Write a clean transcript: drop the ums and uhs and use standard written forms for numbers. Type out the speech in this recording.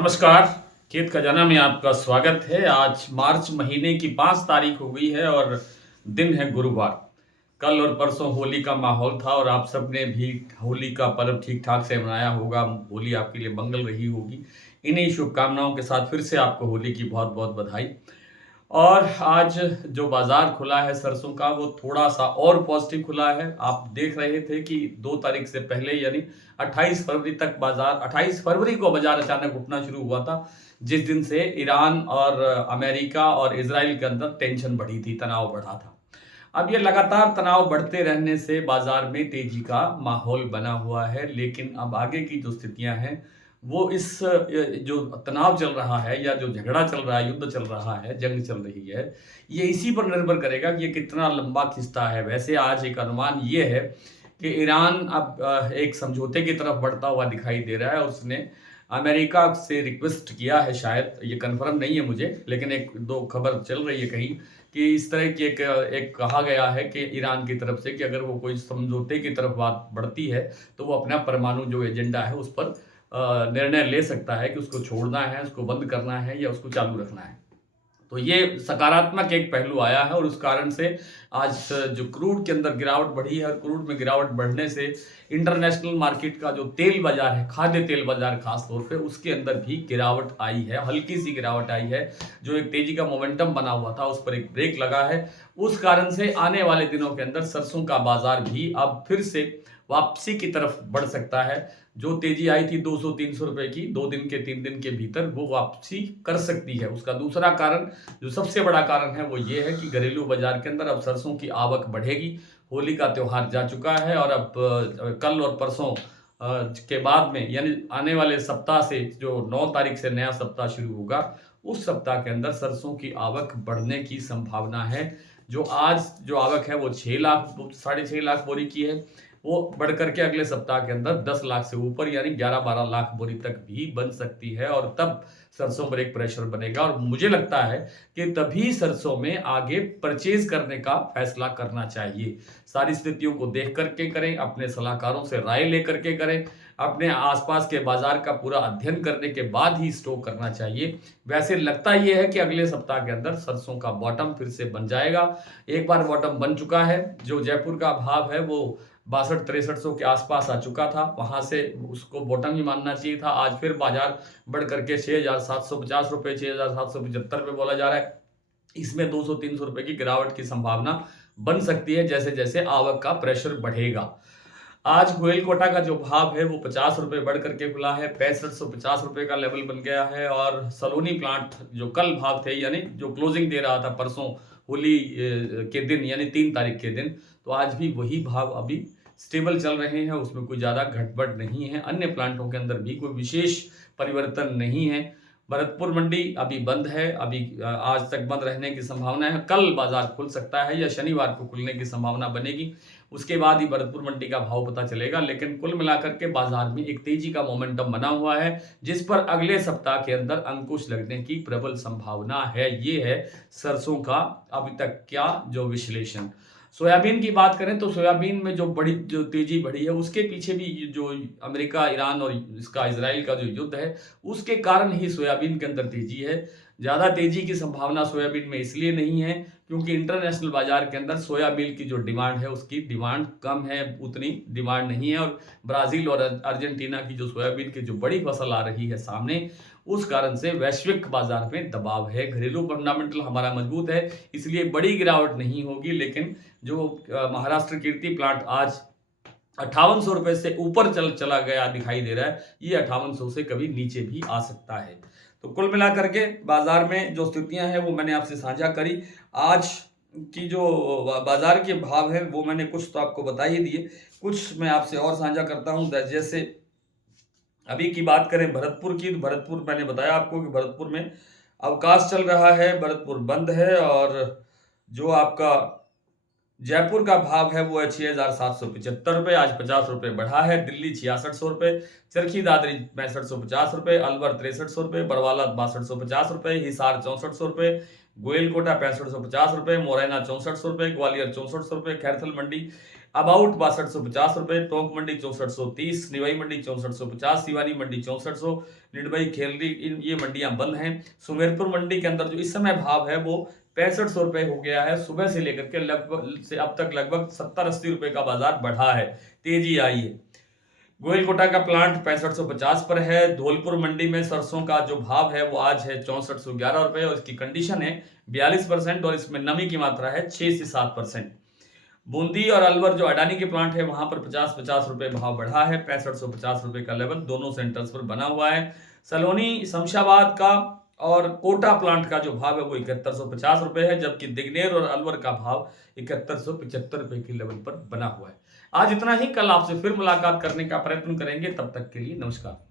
नमस्कार। खेत खजाना में आपका स्वागत है। आज मार्च महीने की 5 तारीख हो गई है और दिन है गुरुवार। कल और परसों होली का माहौल था और आप सबने भी होली का पर्व ठीक-ठाक से मनाया होगा। होली आपके लिए मंगल रही होगी। इन्हीं शुभकामनाओं के साथ फिर से आपको होली की बहुत-बहुत बधाई। और आज जो बाज़ार खुला है सरसों का वो थोड़ा-सा और पॉज़िटिव खुला है। आप देख रहे थे कि 2 तारीख से पहले यानी 28 फरवरी तक बाज़ार 28 फरवरी को बाज़ार अचानक उठना शुरू हुआ था, जिस दिन से ईरान और अमेरिका और इज़राइल के अंदर टेंशन बढ़ी थी, तनाव बढ़ा था। अब ये लगातार तनाव बढ़ते रहने से बाज़ार में तेज़ी का माहौल बना हुआ है, लेकिन अब आगे की जो स्थितियाँ हैं, वो इस जो तनाव चल रहा है या जो झगड़ा चल रहा है, युद्ध चल रहा है, जंग चल रही है, ये इसी पर निर्भर करेगा कि ये कितना लंबा खिंचता है। वैसे आज एक अनुमान ये है कि ईरान अब एक समझौते की तरफ बढ़ता हुआ दिखाई दे रहा है। उसने अमेरिका से रिक्वेस्ट किया है शायद, ये कन्फर्म नहीं है मुझे, लेकिन 1-2 खबर चल रही है कहीं कि इस तरह की एक एक कहा गया है कि ईरान की तरफ से कि अगर वो कोई समझौते की तरफ बात बढ़ती है, तो वो अपना परमाणु जो एजेंडा है उस पर निर्णय ले सकता है कि उसको छोड़ना है, उसको बंद करना है या उसको चालू रखना है। तो ये सकारात्मक एक पहलू आया है और उस कारण से आज जो क्रूड के अंदर गिरावट बढ़ी है और क्रूड में गिरावट बढ़ने से इंटरनेशनल मार्केट का जो तेल बाजार है, खाद्य तेल बाजार खास तौर पे उसके अंदर भी गिरावट आई है, हल्की सी गिरावट आई है। जो एक तेजी का मोमेंटम बना हुआ था उस पर एक ब्रेक लगा है। उस कारण से आने वाले दिनों के अंदर सरसों का बाजार भी अब फिर से वापसी की तरफ बढ़ सकता है। जो तेजी आई थी 200-300 रुपए की 2 दिन के 3 दिन के भीतर वो वापसी कर सकती है। उसका दूसरा कारण, जो सबसे बड़ा कारण है वो ये है कि घरेलू बाजार के अंदर अब सरसों की आवक बढ़ेगी। होली का त्योहार जा चुका है और अब कल और परसों के बाद में यानी आने वाले सप्ताह से जो 9 तारीख से नया सप्ताह शुरू होगा, उस सप्ताह के अंदर सरसों की आवक बढ़ने की संभावना है। जो आज जो आवक है वो 6 लाख साढ़े 6 लाख बोरी की है, वो बढ़ कर के अगले सप्ताह के अंदर 10 लाख से ऊपर यानी 11-12 लाख बोरी तक भी बन सकती है और तब सरसों पर एक प्रेशर बनेगा और मुझे लगता है कि तभी सरसों में आगे परचेज करने का फैसला करना चाहिए। सारी स्थितियों को देख कर के करें, अपने सलाहकारों से राय लेकर के करें, अपने आसपास के बाजार का पूरा अध्ययन करने के बाद ही स्टॉक करना चाहिए। वैसे लगता ये है कि अगले सप्ताह के अंदर सरसों का बॉटम फिर से बन जाएगा। एक बार बॉटम बन चुका है, जो जयपुर का भाव है वो 62-63 के आसपास आ चुका था, वहां से उसको बॉटम ही मानना चाहिए था। आज फिर बाजार बढ़ करके 6,750 रुपए 6,775 पे बोला जा रहा है। इसमें 200-300 रुपए की गिरावट की संभावना बन सकती है जैसे जैसे आवक का प्रेशर बढ़ेगा। आज गोयल कोटा का जो भाव है वो 50 रुपए बढ़ करके खुला है, 6550 रुपए का लेवल बन गया है और सलोनी प्लांट जो कल भाव थे यानी जो क्लोजिंग दे रहा था परसों होली के दिन यानी 3 तारीख के दिन, तो आज भी वही भाव अभी स्टेबल चल रहे हैं, उसमें कोई ज़्यादा घटबढ़ नहीं है। अन्य प्लांटों के अंदर भी कोई विशेष परिवर्तन नहीं है। भरतपुर मंडी अभी बंद है, अभी आज तक बंद रहने की संभावना है। कल बाजार खुल सकता है या शनिवार को खुलने की संभावना बनेगी, उसके बाद ही भरतपुर मंडी का भाव पता चलेगा। लेकिन कुल मिलाकर के बाजार में एक तेजी का मोमेंटम बना हुआ है, जिस पर अगले सप्ताह के अंदर अंकुश लगने की प्रबल संभावना है। ये है सरसों का अभी तक क्या जो विश्लेषण। सोयाबीन की बात करें तो सोयाबीन में जो तेजी बढ़ी है उसके पीछे भी जो अमेरिका, ईरान और इसका इजराइल का जो युद्ध है उसके कारण ही सोयाबीन के अंदर तेजी है। ज़्यादा तेजी की संभावना सोयाबीन में इसलिए नहीं है क्योंकि इंटरनेशनल बाजार के अंदर सोयाबीन की जो डिमांड है उसकी डिमांड कम है, उतनी डिमांड नहीं है और ब्राज़ील और अर्जेंटीना की जो सोयाबीन की जो बड़ी फसल आ रही है सामने, उस कारण से वैश्विक बाजार में दबाव है। घरेलू फंडामेंटल हमारा मजबूत है, इसलिए बड़ी गिरावट नहीं होगी। लेकिन जो महाराष्ट्र कीर्ति प्लांट आज 5800 रुपए से ऊपर चला गया दिखाई दे रहा है, ये 5800 से कभी नीचे भी आ सकता है। तो कुल मिलाकर के बाजार में जो स्थितियां हैं वो मैंने आपसे साझा करी। आज की जो बाजार के भाव है वो मैंने कुछ तो आपको बता ही दिए, कुछ मैं आपसे और साझा करता हूँ। जैसे अभी की बात करें भरतपुर की, तो भरतपुर मैंने बताया आपको कि भरतपुर में अवकाश चल रहा है, भरतपुर बंद है और जो आपका जयपुर का भाव है वो है 6,775 रुपए, आज 50 रुपए बढ़ा है। दिल्ली 6600 रुपए, चरखी दादरी 6550 रुपए, अलवर 6300 रुपए, बरवाला 6250 रुपए, हिसार 6400 रुपए, गोयलकोटा 6550 रुपए, मोरैना 6400 रुपए, ग्वालियर 6400 रुपए, खैरथल मंडी अबाउट 6250 रुपए, टोंक मंडी 6430, निवाई मंडी 6450, सिवानी मंडी 6400, निडबई खेलदी ये मंडियां बंद हैं। सुमेरपुर मंडी के अंदर जो इस समय भाव है वो 6500 रुपए हो गया है। सुबह से लेकर के लगभग से अब तक लगभग 70-80 रुपए का बाजार बढ़ा है, तेजी आई है। गोयलकोटा का प्लांट 6550 पर है। धौलपुर मंडी में सरसों का जो भाव है वो आज है 6411 रुपए और इसकी कंडीशन है 42% और इसमें नमी की मात्रा है 6 से 7%। बूंदी और अलवर जो अडानी के प्लांट है वहां पर 50-50 रुपए भाव बढ़ा है। 6550 रुपए का लेवल दोनों सेंटर्स पर बना हुआ है। सलोनी शमशाबाद का और कोटा प्लांट का जो भाव है वो 7150 रुपए है, जबकि दिग्नेर और अलवर का भाव 7175 रुपए के लेवल पर बना हुआ है। आज इतना ही, कल आपसे फिर मुलाकात करने का प्रयत्न करेंगे। तब तक के लिए नमस्कार।